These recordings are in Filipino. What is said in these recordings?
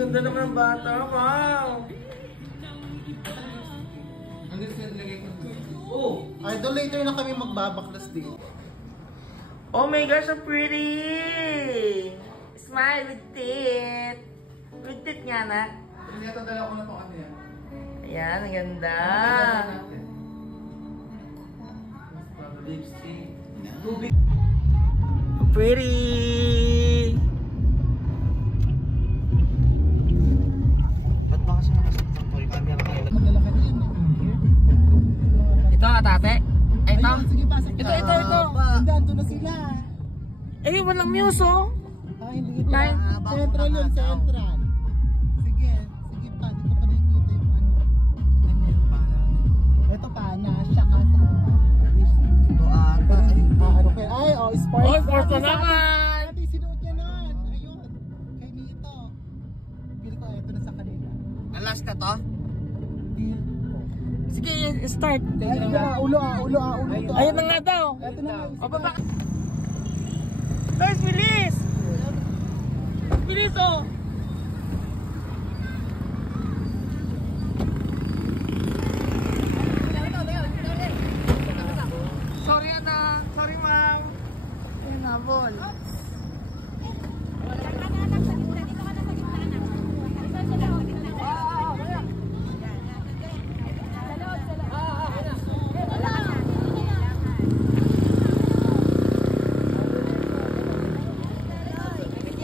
ganda naman ng bata. Wow! Oh! Idol, later na kami magbabaklas dito. Oh my gosh, so pretty! Smile with teeth. With teeth nga na. Tinatadala ko na itong ano yan. Ayan, ang ganda. Lipstick. Pretty! Ba't ba kasi nakasaktan ko? Yung camera ka nila. Maglalakad yan. Ito, tate. Ay, ito. Sige, pasok ka. Ito. Hindi, ando na sila. Eh, walang muse, oh. Hindi kita. Central yun, central. Sige pa. Di ko pa nakikita yung ano. Ganyan yung pana. Ito pana, siya ka sa... Ito ata. Ano kayo? Ay, sports. Oh, sports na naman! Ate, sinuot niya nun. Ayun. Kay Mito. Pili ko, ito na sa kanila. Ang last na to? Deal ko. Sige, start. Ulo. Ayun na nga daw. Ito na. O, baba. Guys, bilis! Bilis, oh! Sorry, anak. Sorry, ma'am. Ayun na, ball.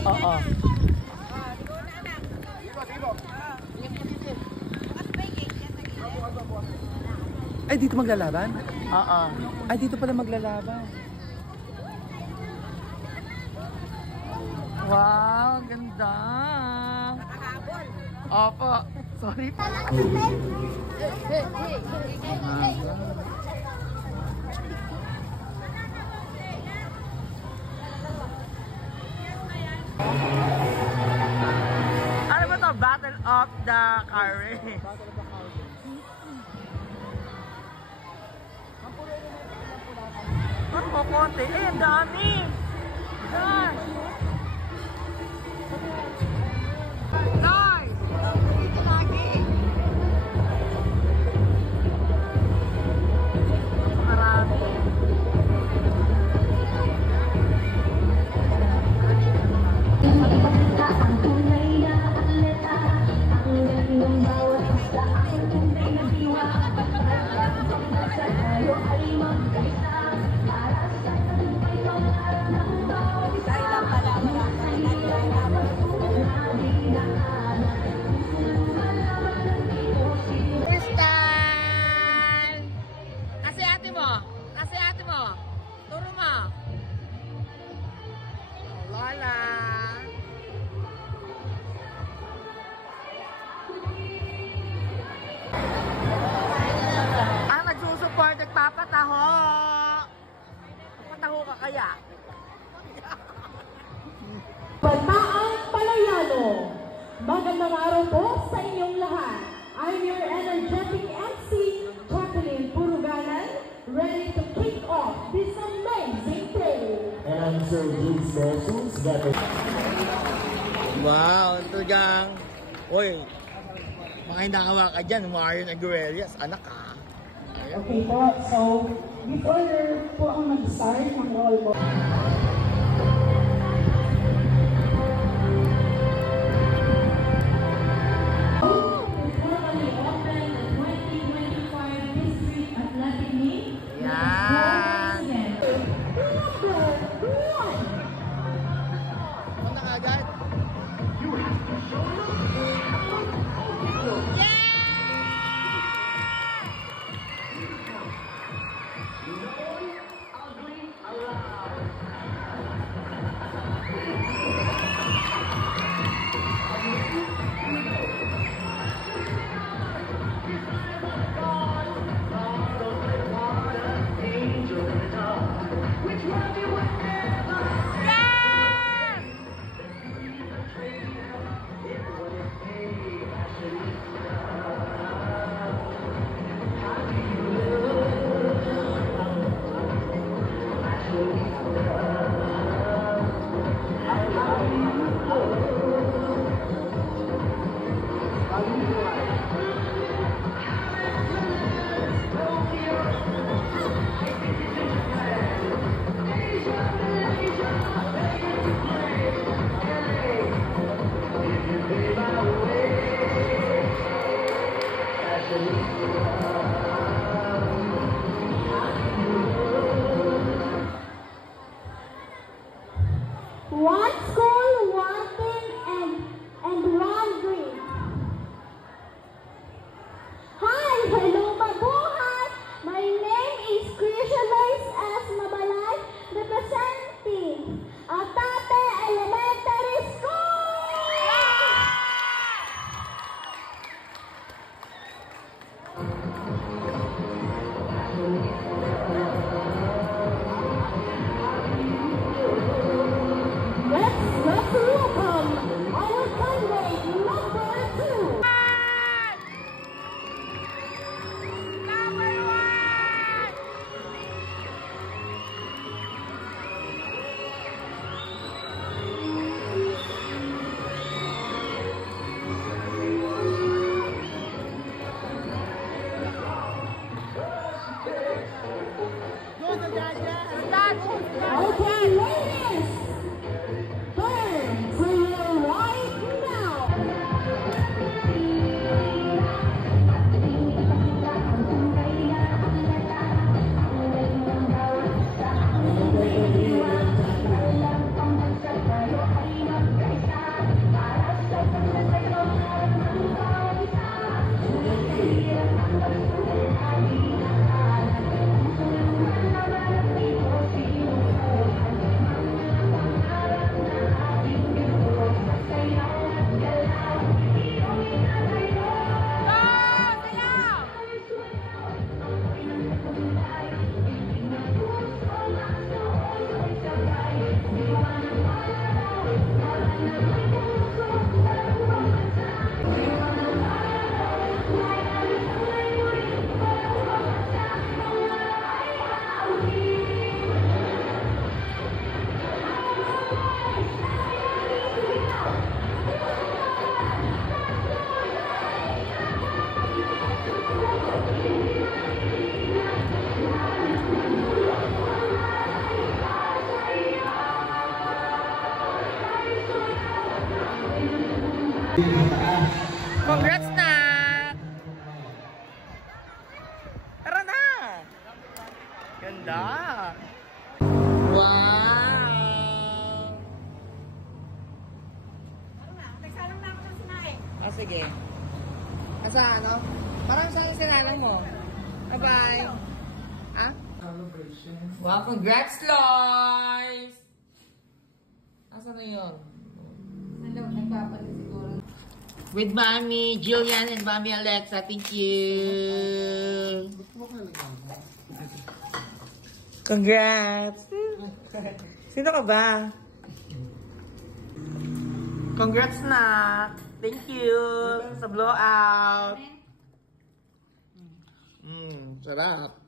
Oo. Ay, dito maglalaban? Oo. Ay, dito pala maglalaban. Wow, ganda. Opo. Sorry pa. Ano ba to? Battle of the Car Race. Ano ko konti? Eh, ang dami. Gosh. Nice! Dito lagi. Marami. Ang tunay na atleta, ang gandang bawat isa, ang tunay na diwa. Sa tayo ay magkaisa, para sa talumpay pangarap ng bawat isa. Sa iyo na magpupulahan, malaman ng inusin. Crystal! Kasi ate mo. Turo mo. Lola. Ang nagsusupport, nagpapataho. Pataho ka kaya? Bataang Palayano, magandang araw po sa inyong lahat. I'm your energetic MC, Jacqueline Puruganan, ready to kick off this amazing day. And I'm Sir James Versus. Wow, ito dyan. Uy, mga hinakawa ka dyan, Marion Aguilera, anak ka. Okay po, so before po ang mag-start ng roll po. Formally open the 2025 District Athletic Meet. Yan. Number 1. Punta ka agad? Congrats na! Tara na! Ganda! Wow! Nagsalang na ako ng sinaing. Ah, sige. Asa ano? Parang saan yung sinalang mo? Bye-bye! Ah? Wow, congrats, Lois! Asa na yun? Hello, nagpapalit siguro. With Mami Jillian and Mami Alexa, thank you! Congrats! Sino ka ba? Congrats na! Thank you sa blowout! Sarap!